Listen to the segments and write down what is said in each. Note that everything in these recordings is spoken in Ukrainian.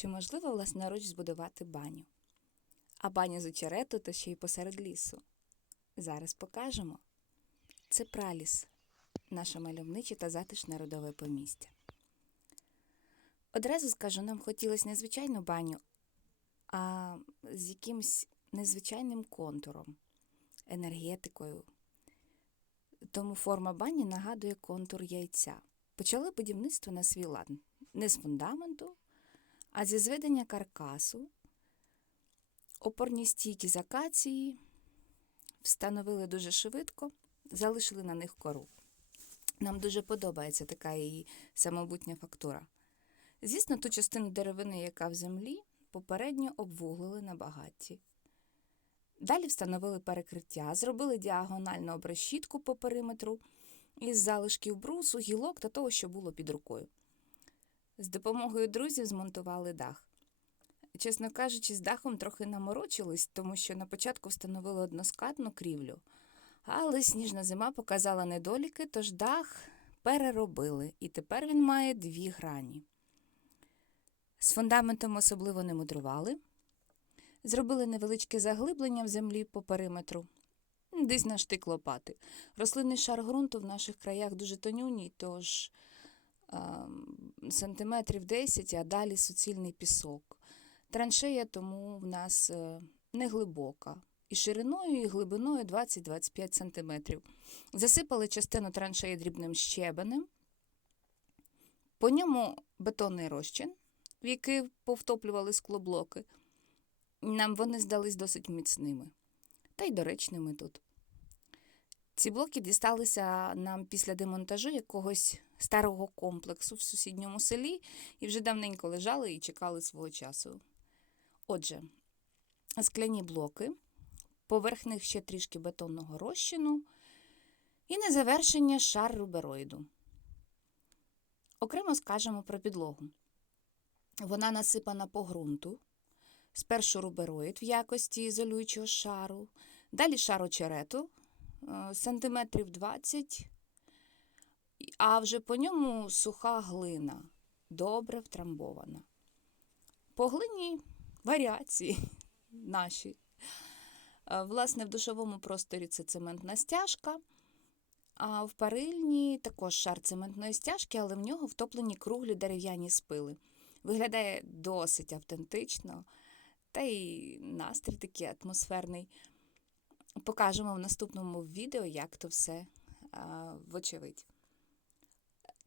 Чи можливо власноруч збудувати баню? А баню з очерету то ще й посеред лісу. Зараз покажемо. Це праліс, наше мальовниче та затишне родове помістя. Одразу скажу, нам хотілося не звичайну баню, а з якимось незвичайним контуром, енергетикою. Тому форма бані нагадує контур яйця. Почали будівництво на свій лад не з фундаменту, а зі зведення каркасу, опорні стійки з акації встановили дуже швидко, залишили на них кору. Нам дуже подобається така її самобутня фактура. Звісно, ту частину деревини, яка в землі, попередньо обвуглили на багатті. Далі встановили перекриття, зробили діагональну обрешітку по периметру із залишків брусу, гілок та того, що було під рукою. З допомогою друзів змонтували дах. Чесно кажучи, з дахом трохи наморочились, тому що на початку встановили односкатну крівлю, але сніжна зима показала недоліки, тож дах переробили, і тепер він має дві грані. З фундаментом особливо не мудрували. Зробили невеличке заглиблення в землі по периметру, десь на штик лопати. Рослинний шар ґрунту в наших краях дуже тонюній, тож сантиметрів 10, а далі суцільний пісок. Траншея тому в нас е, не глибока. І шириною, і глибиною 20-25 сантиметрів. Засипали частину траншеї дрібним щебенем, по ньому бетонний розчин, в який повтоплювали склоблоки. Нам вони здались досить міцними та й доречними тут. Ці блоки дісталися нам після демонтажу якогось старого комплексу в сусідньому селі і вже давненько лежали і чекали свого часу. Отже, скляні блоки, поверх них ще трішки бетонного розчину і на завершення шар рубероїду. Окремо скажемо про підлогу. Вона насипана по ґрунту. Спершу рубероїд в якості ізолюючого шару, далі шар очерету сантиметрів 20, а вже по ньому суха глина, добре втрамбована. По глині варіації наші. Е, Власне, в душовому просторі це цементна стяжка, а в парильні також шар цементної стяжки, але в нього втоплені круглі дерев'яні спили. Виглядає досить автентично, та й настрій такий атмосферний. Покажемо в наступному відео, як то все вочевидь.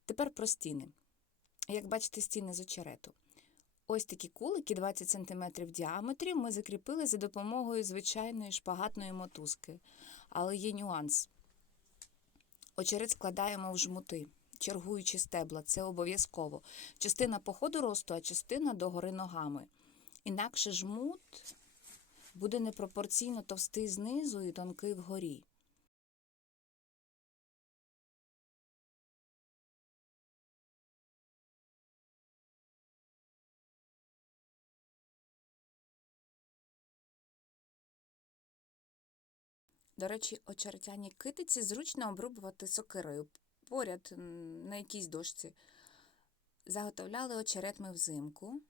Тепер про стіни. Як бачите, стіни з очерету. Ось такі кулики 20 см в діаметрі ми закріпили за допомогою звичайної шпагатної мотузки. Але є нюанс. Очерет складаємо в жмути, чергуючи стебла. Це обов'язково. Частина по ходу росту, а частина догори ногами. Інакше жмут буде непропорційно товстий знизу і тонкий вгорі. До речі, очеретяні китиці зручно обрубувати сокирою поряд на якійсь дошці. Заготовляли очерет ми взимку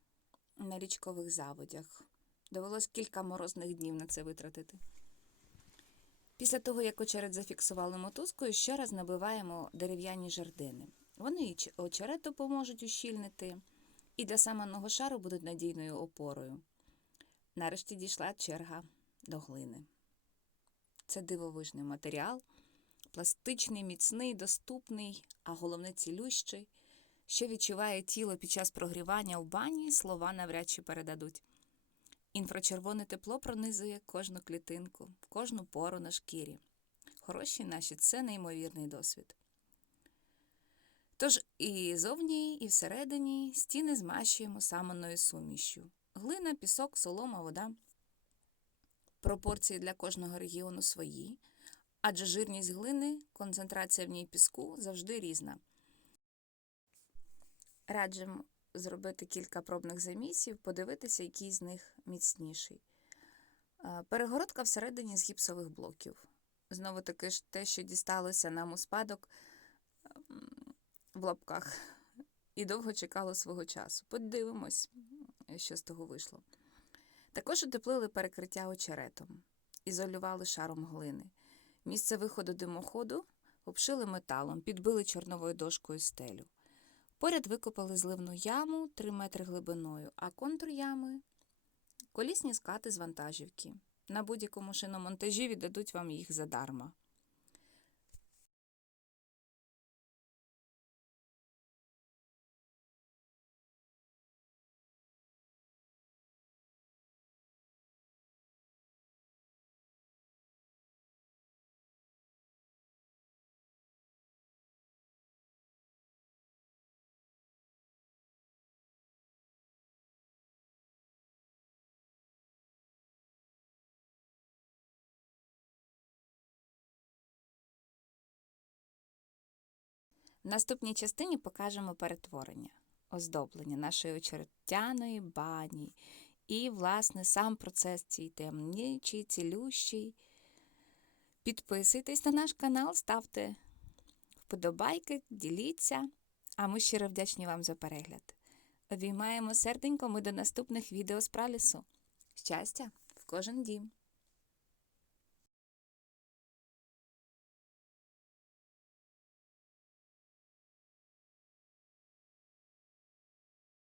на річкових заводях. Довелось кілька морозних днів на це витратити. Після того, як очерет зафіксували мотузкою, ще раз набиваємо дерев'яні жердини. Вони і очерет допоможуть ущільнити, і для саманого шару будуть надійною опорою. Нарешті дійшла черга до глини. Це дивовижний матеріал, пластичний, міцний, доступний, а головне цілющий. Що відчуває тіло під час прогрівання в бані, слова навряд чи передадуть. Інфрачервоне тепло пронизує кожну клітинку, кожну пору на шкірі. Хороші наші це неймовірний досвід. Тож і зовні, і всередині стіни змащуємо саманною сумішю. Глина, пісок, солома, вода. Пропорції для кожного регіону свої, адже жирність глини, концентрація в ній піску завжди різна. Раджу зробити кілька пробних замісів, подивитися, який з них міцніший. Перегородка всередині з гіпсових блоків. Знову таки ж те, що дісталося нам у спадок в лапках, і довго чекало свого часу. Подивимось, що з того вийшло. Також утеплили перекриття очеретом, ізолювали шаром глини. Місце виходу димоходу обшили металом, підбили чорновою дошкою стелю. Поряд викопали зливну яму 3 метри глибиною, а контур ями колісні скати з вантажівки. На будь-якому шиномонтажі віддадуть вам їх задарма. В наступній частині покажемо перетворення, оздоблення нашої очеретяної бані і, власне, сам процес цій темнічий, цілющий. Підписуйтесь на наш канал, ставте вподобайки, діліться, а ми щиро вдячні вам за перегляд. Обіймаємо серденько ми до наступних відео з пралісу. Щастя в кожен дім!